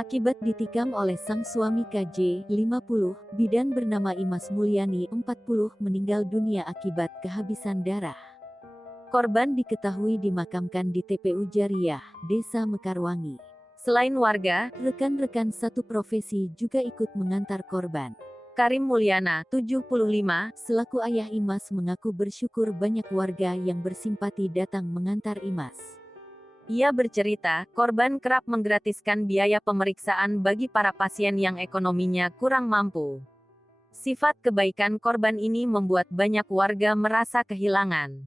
Akibat ditikam oleh sang suami KJ, 50, bidan bernama Imas Mulyani, 40, meninggal dunia akibat kehabisan darah. Korban diketahui dimakamkan di TPU Jariah, Desa Mekarwangi. Selain warga, rekan-rekan satu profesi juga ikut mengantar korban. Karim Mulyana, 75, selaku ayah Imas mengaku bersyukur banyak warga yang bersimpati datang mengantar Imas. Ia bercerita, korban kerap menggratiskan biaya pemeriksaan bagi para pasien yang ekonominya kurang mampu. Sifat kebaikan korban ini membuat banyak warga merasa kehilangan.